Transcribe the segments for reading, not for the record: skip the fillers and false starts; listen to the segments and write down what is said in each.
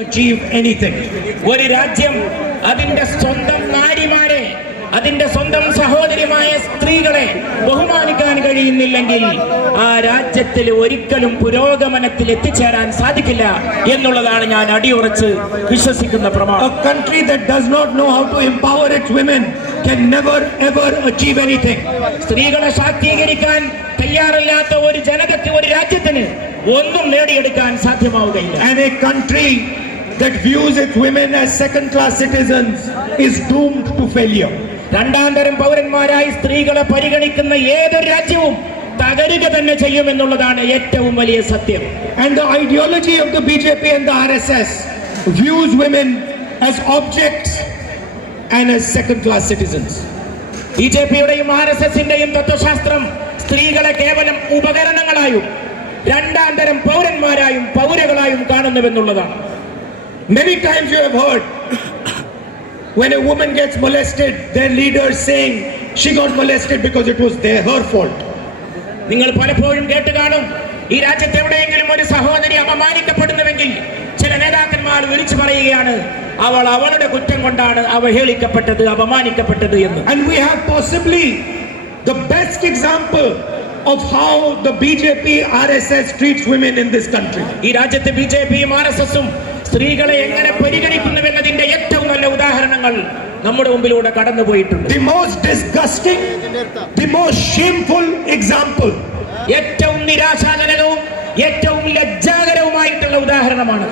achieve anything. ഒരു രാജ്യം അതിന്റെ സ്വന്തം നാരിമാരെ, അതിന്റെ സ്വന്തം സഹോദരിമായ സ്ത്രീകളെ ബഹുമാനിക്കാൻ കഴിയുന്നില്ലെങ്കിൽ ആ രാജ്യത്തിൽ ഒരിക്കലും പുരോഗമനത്തിൽ എത്തിച്ചേരാൻ സാധിക്കില്ല എന്നുള്ളതാണ് ഞാൻ അടിയുറച്ച് വിശ്വസിക്കുന്ന പ്രമാണം. A country that does not know how to empower its women can never ever achieve anything. സ്ത്രീകളെ ശാക്തീകരിക്കാൻ തയ്യാറല്ലാത്ത ഒരു ജനതയ്ക്ക്, ഒരു രാജ്യത്തിന് ഒന്നും നേടിയെടുക്കാൻ സാധ്യമാവുകയില്ല. And a country that views its women as second class citizens is doomed to failure. രണ്ടാം തരം പൗരന്മാരായി സ്ത്രീകളെ പരിഗണിക്കുന്ന ഏതൊരു രാജ്യവും തകരുക തന്നെ ചെയ്യുമെന്നുള്ളതാണ് ഏറ്റവും വലിയ സത്യം. And the ideology of the BJP and the RSS views women as objects and as second class citizens. ബിജെപിയുടെയും RSSന്റെയും തത്വശാസ്ത്രം സ്ത്രീകളെ കേവലം ഉപകരണങ്ങളായും രണ്ടാം തരം പൗരന്മാരായും പൗരകളായും കാണുന്നുവെന്നുള്ളതാണ്. Many times you have heard when a woman gets molested, their leaders saying she got molested because it was her fault. നിങ്ങൾ പലപ്പോഴും കേട്ട് കാണും, ഈ രാജ്യത്ത് എവിടെയെങ്കിലും ഒരു സഹോദരി അപമാനിക്കപ്പെടുന്നുവെങ്കിൽ ചില നേതാക്കന്മാർ വിളിച്ചു പറയുകയാണ്, അവൾ അവളുടെ കുറ്റം കൊണ്ടാണ് അവഹേളിക്കപ്പെട്ടത്, അപമാനിക്കപ്പെട്ടത് എന്ന്. And we have possibly the best example of how the BJP RSS treats women in this country. ഈ രാജ്യത്ത് ബിജെപിയും RSSും സ്ത്രീകളെ എങ്ങനെ പരിഗണിക്കുന്നുവെന്നതിന്റെ ഏറ്റവും നല്ല ഉദാഹരണങ്ങൾ നമ്മുടെ മുമ്പിലൂടെ കടന്നുപോയിട്ടുണ്ട്. The most disgusting, the most shameful example, ഏറ്റവും നിരാശാജനകവും ഏറ്റവും ലജ്ജാകരവുമായിട്ടുള്ള ഉദാഹരണമാണ്.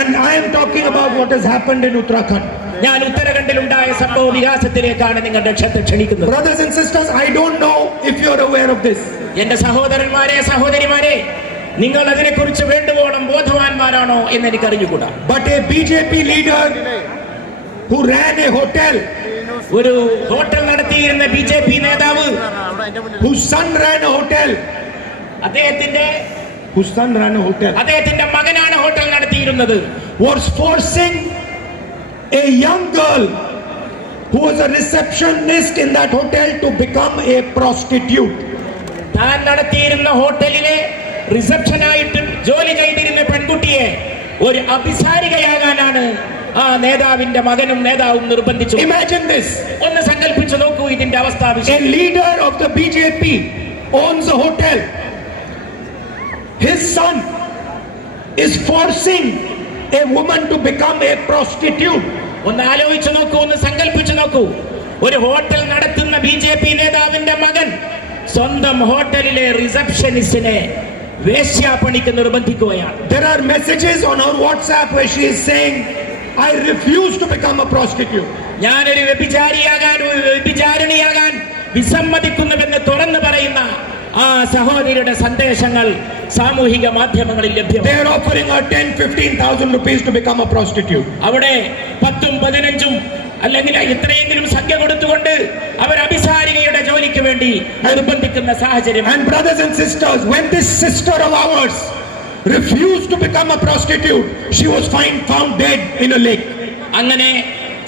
and I am talking about what has happened in Uttarakhand. ഞാൻ ഉത്തരാഖണ്ഡിലുണ്ടായ സംഭവ വികാസത്തിലേക്കാണ് നിങ്ങളുടെ ശ്രദ്ധ ക്ഷണിക്കുന്നത്. Brothers and sisters, I don't know if you are aware of this. എന്റെ സഹോദരന്മാരെ, സഹോദരിമാരെ, നിങ്ങൾ അതിനെക്കുറിച്ച് വേണ്ടുവോളം ബോധവാന്മാരാണോ എന്ന് എനിക്ക് അറിഞ്ഞുകൂടാ. But a BJP leader who ran a hotel, ഒരു ഹോട്ടൽ നടത്തിയിരുന്ന ബിജെപി നേതാവ്, whose son ran a hotel, അദ്ദേഹത്തിന്റെ മകനാണ് ഹോട്ടൽ നടത്തിയിരുന്നത്, was forcing a young girl who was a receptionist in that hotel to become a prostitute. താൻ നടത്തിയിരുന്ന ഹോട്ടലിലെ റിസപ്ഷനായിട്ട് ജോലി ചെയ്തിരുന്ന പെൺകുട്ടിയെ ഒരു അഭിസാരികയാകാനാണ് ആ നേതാവിന്റെ മകനും നേതാവും നിർബന്ധിച്ചു. Imagine this. ഒന്ന് സങ്കല്പിച്ചു നോക്കൂ ഇതിന്റെ അവസ്ഥ. A leader of the BJP owns a hotel. His son is forcing a woman to become a prostitute. ഒന്ന് ആലോചിച്ചു നോക്കൂ, ഒന്ന് സങ്കല്പിച്ചു നോക്കൂ. ഒരു ഹോട്ടൽ നടത്തുന്ന ബിജെപി നേതാവിന്റെ മകൻ സ്വന്തം ഹോട്ടലിലെ റിസപ്ഷനിസ്റ്റിനെ വേശ്യാപണിക്ക് നിർബന്ധിക്കുകയാണ്. There are messages on her WhatsApp where she is saying, I refuse to become a prostitute. ഞാനൊരു വ്യഭിചാരിണിയാകാൻ വിസമ്മതിക്കുന്നുവെന്ന് തുറന്നു പറയുന്ന ആ സഹോദരിയുടെ സന്ദേശങ്ങൾ സാമൂഹിക മാധ്യമങ്ങളിൽ ലഭ്യമാണ്. They are offering her 10,000-15,000 rupees to become a prostitute. അവിടെ 10,000 15,000 അല്ലെങ്കിൽ ഇത്രയെങ്കിലും സംഖ്യ കൊടുത്തുകൊണ്ട് അവർ അഭിസാരികയുടെ ജോലിക്ക് വേണ്ടി നിർബന്ധിക്കുന്ന സാഹചര്യം. And brothers and sisters, when this sister of ours refused to become a prostitute, she was found dead in a lake. അങ്ങനെ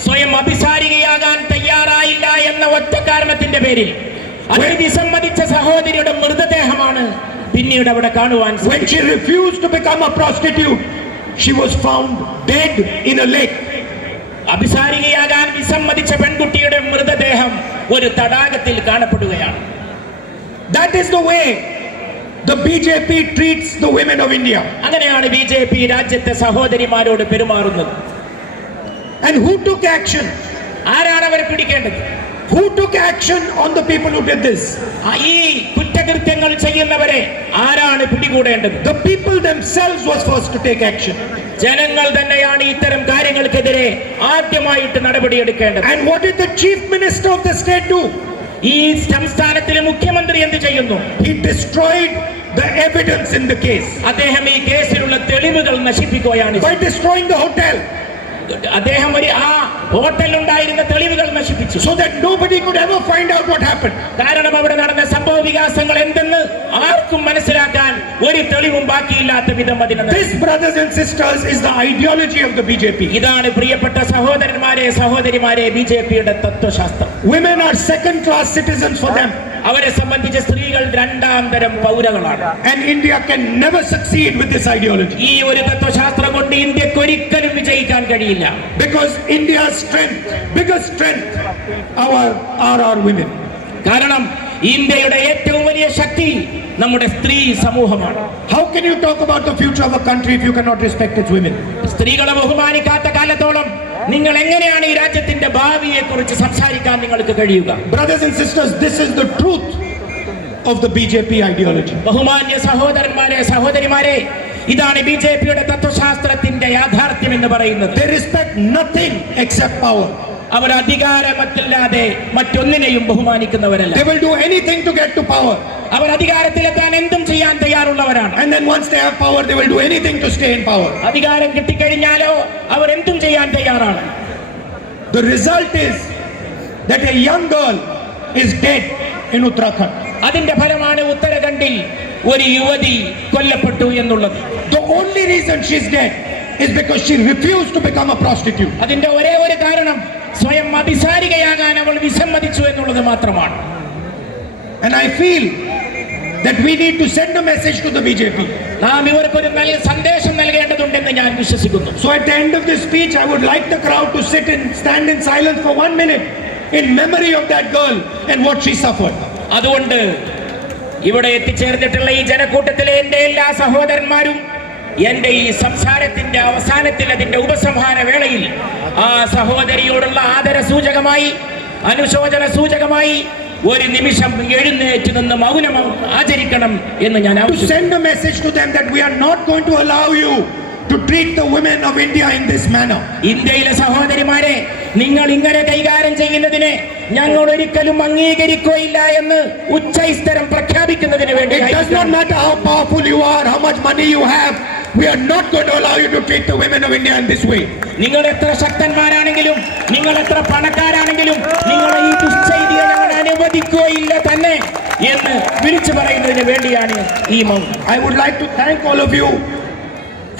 സ്വയം അഭിസാരികയാകാൻ തയ്യാറായില്ല എന്ന ഒറ്റ കാരണത്തിന്റെ പേരിൽ അതിന് വിസമ്മതിച്ച സഹോദരിയുടെ മൃതദേഹമാണ് പിന്നീട് അവിടെ കാണുവാൻ. When she refused to become a prostitute, she was found dead in a lake. അഭിസാരികയാകാൻ വിസമ്മതിച്ച പെൺകുട്ടിയുടെ മൃതദേഹം ഒരു തടാകത്തിൽ കാണപ്പെടുകയാണ്. That is the way the BJP treats the women of India. അങ്ങനെയാണ് ബിജെപി രാജ്യത്തെ സഹോദരിമാരോട് പെരുമാറുന്നത്. And who took action? ആരാണ് അവരെ പിടിക്കേണ്ടത്? Who took action on the people who did this? ഈ കുറ്റകൃത്യങ്ങൾ ചെയ്യുന്നവരെ ആരാണ് പിടികൂടേണ്ടത്? The people themselves was first to take action. ജനങ്ങൾ തന്നെയാണ് ഇത്തരം കാര്യങ്ങൾക്കെതിരെ ആദ്യമായിട്ട് നടപടിയെടുക്കേണ്ടത്. And what did the chief minister of the state do? ഈ സംസ്ഥാനത്തിലെ മുഖ്യമന്ത്രി എന്ത് ചെയ്യുന്നു? He destroyed the evidence in the case. അദ്ദേഹം ഈ കേസിലുള്ള തെളിവുകൾ നശിപ്പിക്കുകയാണ്. By destroying the hotel. അദ്ദേഹം ആ ഹോട്ടലിലുണ്ടായിരുന്ന തെളിവുകൾ നശിപ്പിച്ചു. So that nobody could ever find out what happened. കാരണം അവിടെ നടന്ന സംഭവ വികാസങ്ങൾ എന്തെന്ന് ആർക്കും മനസ്സിലാക്കാൻ ഒരു തെളിവും ബാക്കിയില്ലാത്ത വിധം അതിനെ. This, brothers and sisters, is the ideology of the BJP. ഇതാണ് പ്രിയപ്പെട്ട സഹോദരന്മാരെ, സഹോദരിമാരെ, ബിജെപിയുടെ തത്വശാസ്ത്രം. Women are second class citizens for them. അവരെ സംബന്ധിച്ച് സ്ത്രീകൾ രണ്ടാം തരം പൗരകളാണ്. And India can never succeed with this ideology. ഈ ഒരു തത്വശാസ്ത്രം കൊണ്ട് ഇന്ത്യക്ക് ഒരിക്കലും വിജയിക്കാൻ കഴിയില്ല. Because India's biggest strength are our women. കാരണം ഇന്ത്യയുടെ ഏറ്റവും വലിയ ശക്തി നമ്മുടെ സ്ത്രീ സമൂഹമാണ്. How can you talk about the future of a country if you cannot respect its women? സ്ത്രീകളെ ബഹുമാനിക്കാത്ത കാലത്തോളം നിങ്ങൾ എങ്ങനെയാണ് ഈ രാജ്യത്തിന്റെ ഭാവിയെ കുറിച്ച് സംസാരിക്കാൻ നിങ്ങൾക്ക് കഴിയുക? Brothers and sisters, this is the truth of the BJP ideology. ബഹുമാന്യ സഹോദരന്മാരെ സഹോദരിമാരെ, ഇതാണ് ബിജെപിയുടെ തത്വശാസ്ത്രത്തിന്റെ യാഥാർത്ഥ്യം എന്ന് പറയുന്നത്. They respect nothing except power. Our അധികാരമല്ലാതെ മറ്റൊന്നിനെയും ബഹുമാനിക്കുന്നവരല്ല. They will do anything to get to power. അവർ അധികാരത്തിലെത്താൻ എന്തും ചെയ്യാൻ തയ്യാറുള്ളവരാണ്. And then once they have power, they will do anything to stay in power. അധികാരം കിട്ടിക്കഴിഞ്ഞാലോ അവർ എന്തും ചെയ്യാൻ തയ്യാറാണ്. The result is that a young girl is dead in Uttarakhand. അതിന്റെ ഫലമാണ് ഉത്തരാഖണ്ഡിൽ ഒരു യുവതി കൊല്ലപ്പെട്ടു എന്നുള്ളത്. The only reason she's dead is because she refused to become a prostitute. അതിന്റെ ഒരേ ഒരു കാരണം സ്വയം അഭിസാരികയാകാൻ അവൾ വിസമ്മതിച്ചു എന്നുള്ളത് മാത്രമാണ്. And I feel that we need to send a message to the BJP. നാം ഇവർക്കൊരു നല്ല സന്ദേശം നൽകേണ്ടതുണ്ടെന്ന് ഞാൻ വിശ്വസിക്കുന്നു. So at the end of this speech, I would like the crowd to stand in silence for 1 minute in memory of that girl and what she suffered. അതുകൊണ്ട് ഇവിടെ എത്തിച്ചേർന്നിട്ടുള്ള ഈ ജനക്കൂട്ടത്തിലെ എന്റെ എല്ലാ സഹോദരന്മാരും എന്റെ ഈ സംസാരത്തിന്റെ അവസാനത്തിൽ അതിന്റെ ഉപസംഹാര വേളയിൽ ആ സഹോദരിയോടുള്ള ആദര സൂചകമായി അനുശോചന സൂചകമായി ഒരു നിമിഷം എഴുന്നേറ്റ് നിന്ന് മൗനം ആചരിക്കണം എന്ന് ഞാൻ To send a message to them that we are not going to allow you to treat the women of India in this manner. ഇന്ത്യയിലെ സഹോദരിമാരെ, നിങ്ങൾ ഇങ്ങനെ കൈകാര്യം ചെയ്യുന്നതിനെ ഞങ്ങൾ ഒരിക്കലും അംഗീകരിക്കുകയില്ല എന്ന് ഉച്ചൈസ്തരം പ്രഖ്യാപിക്കുന്നതിന് വേണ്ടി. It does not matter how powerful you are, how much money you have. We are not going to allow you to treat the women of India in this way. നിങ്ങൾ എത്ര ശക്തന്മാരാണെങ്കിലും നിങ്ങൾ എത്ര പണക്കാരാണെങ്കിലും നിങ്ങളെ ഈ ദുശ്ചൈതിയെ ഞങ്ങൾ അനുവദിക്കുകയില്ല തന്നെ എന്ന് വിളിച്ചു പറയുന്നതിന് വേണ്ടിയാണ് ഈ മൗനം. I would like to thank all of you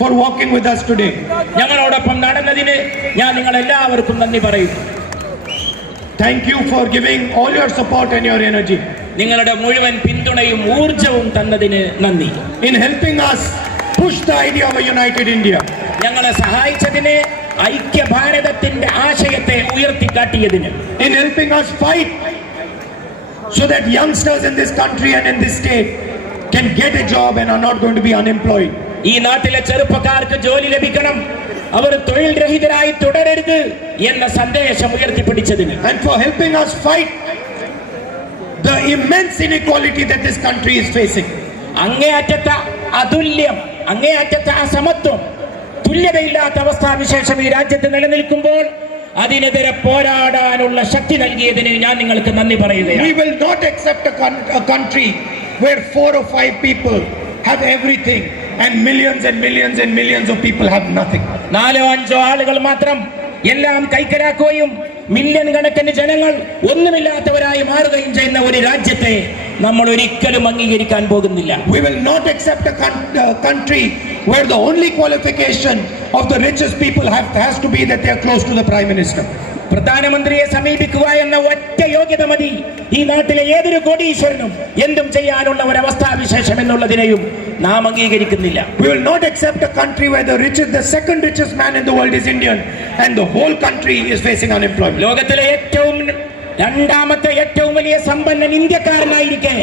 for walking with us today. ഞങ്ങളോടൊപ്പം നടന്നതിന് ഞാൻ നിങ്ങൾ എല്ലാവർക്കും നന്ദി പറയുന്നു. Thank you for giving all your support and your energy. നിങ്ങളുടെ മുഴുവൻ പിന്തുണയും ഊർജവും തന്നതിന് നന്ദി. In helping us push the idea of a united India. ഞങ്ങളെ സഹായിച്ചതിന്, ഐക്യ ഭാരതത്തിന്റെ ആശയത്തെ ഉയർത്തിക്കാട്ടിയതിന്. In helping us fight so that youngsters in this country and in this state can get a job and are not going to be unemployed. ഈ നാട്ടിലെ ചെറുപ്പക്കാർക്ക് ജോലി ലഭിക്കണം, അവർ തൊഴിൽ രഹിതരായി തുടരരുത് എന്ന സന്ദേശം ഉയർത്തിപ്പിടിച്ചതിന്. And for helping us fight the immense inequality that this country is facing. അങ്ങേയറ്റത്തെ അതുല്യം, അങ്ങേയറ്റത്തെ അസമത്വം, തുല്യതയില്ലാത്ത അവസ്ഥാവിശേഷം ഈ രാജ്യത്ത് നിലനിൽക്കുമ്പോൾ അതിനെതിരെ പോരാടാനുള്ള ശക്തി നൽകിയതിന് ഞാൻ നിങ്ങൾക്ക് നന്ദി പറയുകയാണ്. We will not accept a country where 4 or 5 people have everything and millions and millions and millions of people have nothing. 4-5 ആളുകൾ മാത്രം എല്ലാം കൈക്കലാക്കുകയും മില്യൺ കണക്കിന് ജനങ്ങൾ ഒന്നുമില്ലാത്തവരായി മാറുകയും ചെയ്യുന്ന ഒരു രാജ്യത്തെ നമ്മൾ ഒരിക്കലും അംഗീകരിക്കാൻ പോകുന്നില്ല. We will not accept a country where the only qualification of the richest people has to be that they are close to the Prime Minister. പ്രധാനമന്ത്രിയെ സമീപിക്കുക എന്ന ഒറ്റ യോഗ്യത മതി ഈ നാട്ടിലെ ഏതൊരു കോടീശ്വരനും എന്തും ചെയ്യാനുള്ള ഒരവസ്ഥാവിശേഷം എന്നുള്ളതിനെയും നാം അംഗീകരിക്കുന്നില്ല. We will not accept a country where the second richest man in the world is Indian and the whole country is facing unemployment. ലോകത്തിലെ രണ്ടാമത്തെ ഏറ്റവും വലിയ സമ്പന്നൻ ഇന്ത്യക്കാരനായിരിക്കെ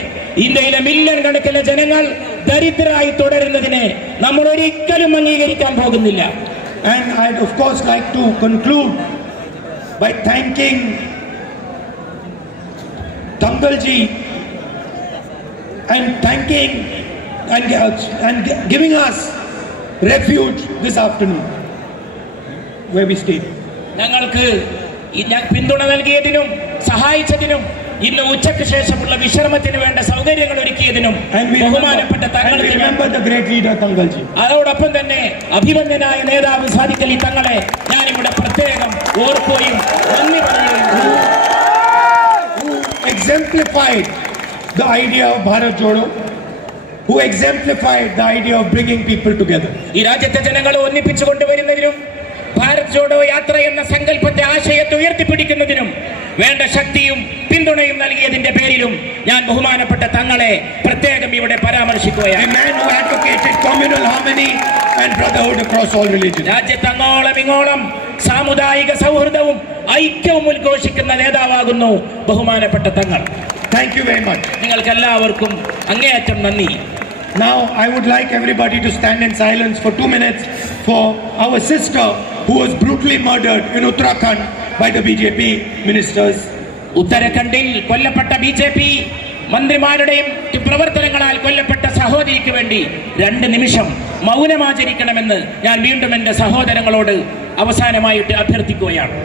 ഇന്ത്യയിലെ മില്യൺ കണക്കിലെ ജനങ്ങൾ ദരിദ്രരായി തുടരുന്നതിനെ നമ്മൾ ഒരിക്കലും അംഗീകരിക്കാൻ പോകുന്നില്ല. And I'd of course like to conclude by thanking Dangalji and thanking and giving us refuge this afternoon where we stayed. ഞങ്ങൾക്ക് പിന്തുണ നൽകിയതിനും സഹായിച്ചതിനും ഇന്ന് ഉച്ചയ്ക്ക് ശേഷമുള്ള വിശ്രമത്തിന് വേണ്ട സൗകര്യങ്ങൾ ഒരുക്കിയതിനും ബഹുമാനപ്പെട്ട അതോടൊപ്പം തന്നെ അഭിമന്യനായ നേതാവ് സാദിഖ് അലി തങ്ങളെ ഞാനിവിടെ പ്രത്യേകം ഓർക്കുകയും നന്ദി പറയുകയും exemplified the idea of Bharat Jodo, who exemplified the idea of bringing people together. ഈ രാജ്യത്തെ ജനങ്ങളെ ഒന്നിപ്പിച്ചു കൊണ്ടുവരുന്നതിനും ഭാരത് ജോഡോ യാത്ര എന്ന സങ്കല്പത്തെ ആശയത്തെ ഉയർത്തിപ്പിടിക്കുന്നതിനും വേണ്ട ശക്തിയും പിന്തുണയും നൽകിയതിന്റെ പേരിലും ഞാൻ ബഹുമാനപ്പെട്ട തങ്ങളെ പ്രത്യേകം ഇവിടെ A പരാമർശിക്കുകയാണ്. man who advocated communal harmony and brotherhood across all religions. രാജ്യത്ത് അങ്ങോളം ഇങ്ങോളം സാമുദായിക സൗഹൃദവും ഐക്യവും ഉദ്ഘോഷിക്കുന്ന നേതാവാകുന്നു ബഹുമാനപ്പെട്ട തങ്ങൾ. Thank you very much. നിങ്ങൾക്ക് എല്ലാവർക്കും അങ്ങേയറ്റം നന്ദി. Now I would like everybody to stand in silence for 2 minutes for our sister who was brutally murdered in Uttarakhand by the BJP ministers. ഉത്തരാഖണ്ഡിൽ കൊല്ലപ്പെട്ട BJP മന്ത്രിമാരുടെയും പ്രവർത്തനങ്ങളാൽ കൊല്ലപ്പെട്ട സഹോദരിക്ക് വേണ്ടി 2 നിമിഷം മൗനമാചരിക്കണമെന്ന് ഞാൻ വീണ്ടും എൻ്റെ സഹോദരങ്ങളോട് അവസാനമായിട്ട് അഭ്യർത്ഥിക്കുകയാണ്.